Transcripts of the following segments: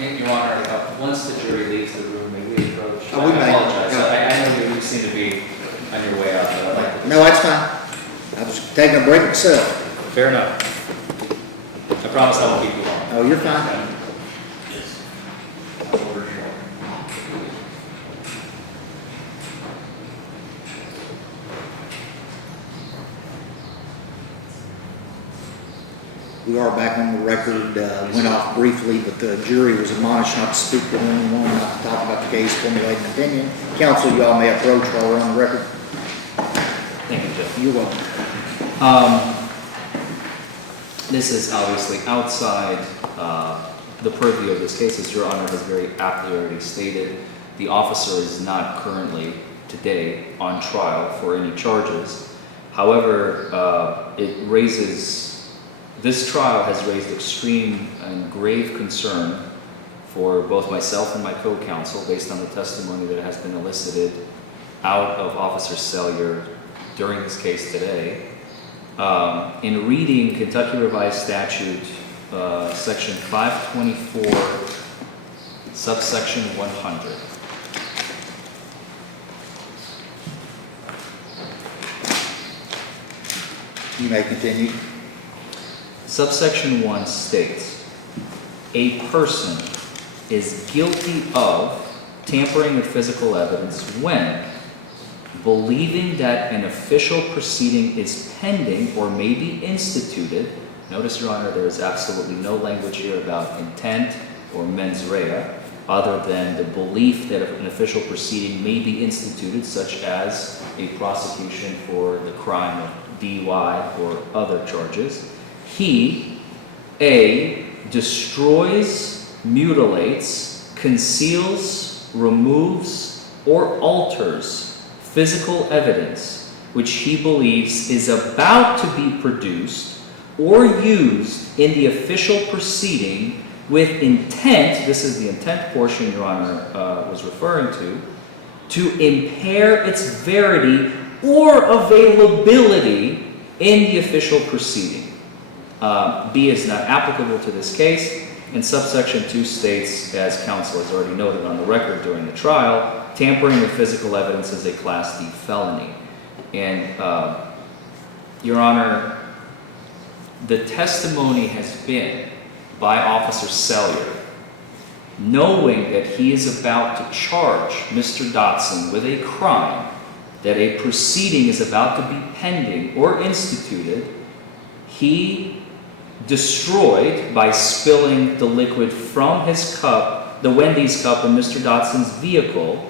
Your Honor, once the jury leaves the room, may we approach? Oh, we may. I apologize. No. I know you seem to be on your way out, but I'd like to... No, that's fine. I was taking a break myself. Fair enough. I promise I won't keep you long. Oh, you're fine. We are back on the record, went off briefly, but the jury was admonished not to speak to anyone, not to talk about the case, formulate an opinion. Counsel, you all may approach while we're on the record. Thank you, Judge. You're welcome. This is obviously outside the purview of this case, as Your Honor has very aptly already stated. The officer is not currently, today, on trial for any charges. However, this trial has raised extreme and grave concern for both myself and my co-counsel based on the testimony that has been elicited out of Officer Sellier during this case today. In reading Kentucky Revised Statute, Section 524, subsection 100. You may continue. Subsection 1 states, a person is guilty of tampering with physical evidence when believing that an official proceeding is pending or may be instituted. Notice, Your Honor, there is absolutely no language here about intent or mens rea, other than the belief that an official proceeding may be instituted, such as a prosecution for the crime of DUI or other charges. He, A, destroys, mutilates, conceals, removes, or alters physical evidence which he believes is about to be produced or used in the official proceeding with intent, this is the intent portion Your Honor was referring to impair its verity or availability in the official proceeding. B is not applicable to this case, and subsection 2 states, as counsel has already noted on the record during the trial, tampering with physical evidence is a Class D felony. And, Your Honor, the testimony has been by Officer Sellier, knowing that he is about to charge Mr. Dotson with a crime, that a proceeding is about to be pending or instituted, he destroyed by spilling the liquid from his cup, the Wendy's cup in Mr. Dotson's vehicle,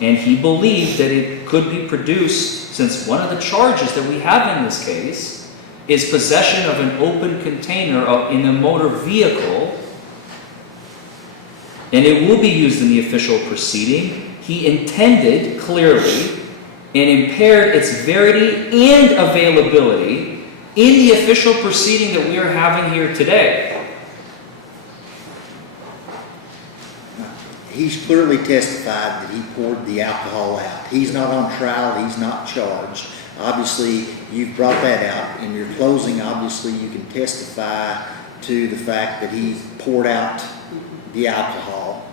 and he believed that it could be produced, since one of the charges that we have in this case is possession of an open container in a motor vehicle, and it will be used in the official proceeding. He intended, clearly, and impaired its verity and availability in the official proceeding that we are having here today. He's clearly testified that he poured the alcohol out. He's not on trial. He's not charged. Obviously, you've brought that out. In your closing, obviously, you can testify to the fact that he poured out the alcohol.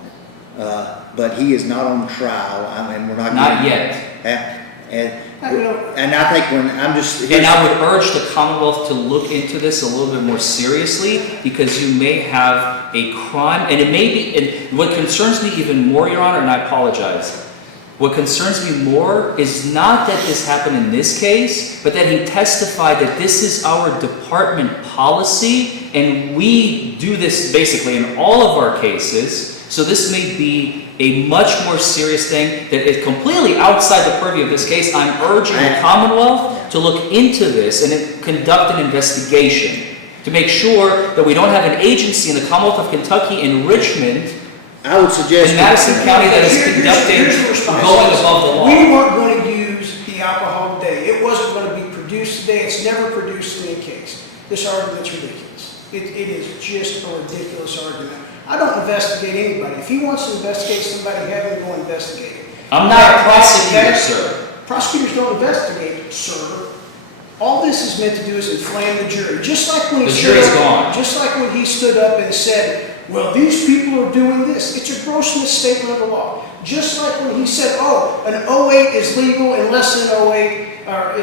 But he is not on trial. I mean, we're not... Not yet. And I think when I'm just... And I would urge the Commonwealth to look into this a little bit more seriously, because you may have a crime, and it may be, and what concerns me even more, Your Honor, and I apologize, what concerns me more is not that this happened in this case, but that he testified that this is our department policy, and we do this basically in all of our cases. So this may be a much more serious thing that is completely outside the purview of this case. I'm urging the Commonwealth to look into this and conduct an investigation to make sure that we don't have an agency in the Commonwealth of Kentucky in Richmond, I would suggest in Madison County, that is conducting going above the law. We weren't going to use the alcohol today. It wasn't going to be produced today. It's never produced in any case. This argument's ridiculous. It is just a ridiculous argument. I don't investigate anybody. If he wants to investigate somebody, have him go investigate it. I'm not a prosecutor, sir. Prosecutors don't investigate, sir. All this is meant to do is inflame the jury. Just like when he The jury's gone. Just like when he stood up and said, well, these people are doing this. It's a gross misstatement of the law. Just like when he said, oh, an 08 is legal unless an 08, or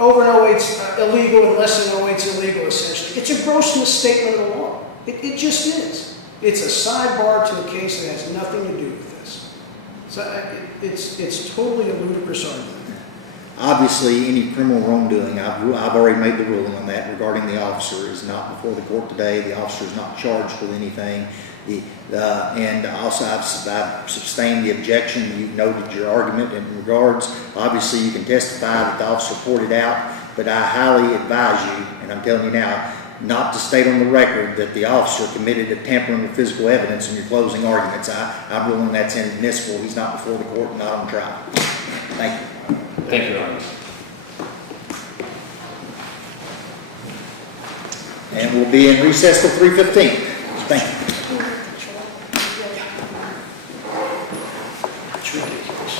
over an 08 is illegal unless an 08 is illegal, essentially. It's a gross misstatement of the law. It just is. It's a sidebar to a case that has nothing to do with this. So it's totally a ludicrous argument. Obviously, any criminal wrongdoing, I've already made the ruling on that regarding the officer, is not before the court today. The officer is not charged with anything. And also, I've sustained the objection. You've noted your argument in regards. Obviously, you can testify that the officer reported out, but I highly advise you, and I'm telling you now, not to state on the record that the officer committed a tampering with physical evidence in your closing arguments. I'm ruling that's inadmissible. He's not before the court and not on trial. Thank you. Thank you, Your Honor. And we'll be in recess till 3:15. Thank you. It's ridiculous.